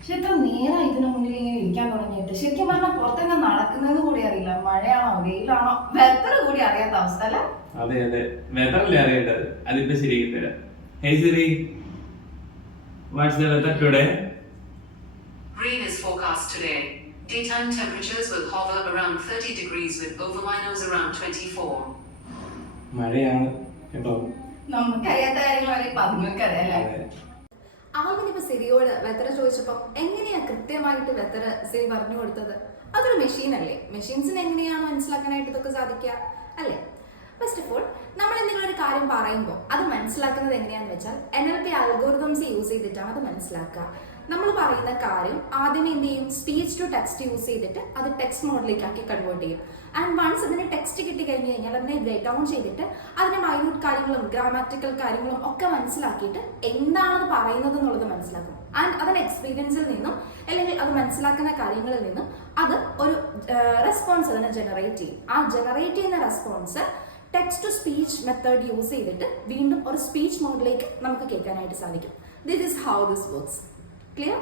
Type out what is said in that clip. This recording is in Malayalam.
പക്ഷെ ഇത്ര നേരം ഇതിനു മുന്നിൽ ഇങ്ങനെ ഇരിക്കാൻ തുടങ്ങിയിട്ട് ശരിക്കും പറഞ്ഞാൽ പുറത്തെങ്ങ് നടക്കുന്നത് കൂടി അറിയില്ല. മഴയാണോ വെയിലാണോ വെതർ കൂടി അറിയാത്ത അവസ്ഥ അല്ലേ? അതെ അതെ, വെതറല്ലേ അറിയേണ്ടത്. അതിപ്പോ ശരിയാക്കി തരാം. Hey Siri, what's the weather today? Rain is forecast today. Daytime temperatures will hover around 30 degrees with overminus around 24. മഴയാണ് കേട്ടോ. നമുക്കറിയാത്ത കാര്യങ്ങൾ വരെ പതുങ്ങൾക്ക് അറിയാലേ. ആദ്യമിപ്പോ സിരിയോട് വെതർ ചോദിച്ചപ്പോ എങ്ങനെയാ കൃത്യമായിട്ട് വെതർ സിരി പറഞ്ഞു കൊടുത്തത്? അതൊരു മെഷീൻ അല്ലേ? മെഷീൻസിന് എങ്ങനെയാണ് മനസ്സിലാക്കാനായിട്ട് ഇതൊക്കെ സാധിക്കുക അല്ലേ? ഫസ്റ്റ് ഓഫ് ഓൾ, നമ്മൾ എന്തെങ്കിലും ഒരു കാര്യം പറയുമ്പോൾ അത് മനസ്സിലാക്കുന്നത് എങ്ങനെയാന്ന് വെച്ചാൽ NLP അൽഗോരിതംസ് യൂസ് ചെയ്തിട്ടാണ് അത് മനസ്സിലാക്കുക. നമ്മൾ പറയുന്ന കാര്യം ആദ്യമേ എന്ത് ചെയ്യും? സ്പീച്ച് ടു ടെക്സ്റ്റ് യൂസ് ചെയ്തിട്ട് അത് ടെക്സ്റ്റ് മോഡിലേക്ക് ആക്കി കൺവേർട്ട് ചെയ്യും. ആൻഡ് വൺസ് അതിന് ടെക്സ്റ്റ് കിട്ടി കഴിഞ്ഞ് കഴിഞ്ഞാൽ അതിനെ ബ്രേക്ക് ഡൗൺ ചെയ്തിട്ട് അതിന്റെ മൈന്യൂട്ട് കാര്യങ്ങളും ഗ്രാമാറ്റിക്കൽ കാര്യങ്ങളും ഒക്കെ മനസ്സിലാക്കിയിട്ട് എന്താണത് പറയുന്നത് എന്നുള്ളത് മനസ്സിലാക്കും. ആൻഡ് അതിന്റെ എക്സ്പീരിയൻസിൽ നിന്നും അല്ലെങ്കിൽ അത് മനസ്സിലാക്കുന്ന കാര്യങ്ങളിൽ നിന്നും അത് ഒരു റെസ്പോൺസ് അതിനെ ജനറേറ്റ് ചെയ്യും. ആ ജനറേറ്റ് ചെയ്യുന്ന response text to speech method use ചെയ്തിട്ട് വീണ്ടും ഒരു സ്പീച്ച് മോഡിലേക്ക് നമുക്ക് കേൾക്കാനായിട്ട് സാധിക്കും. This is how this works. Clear?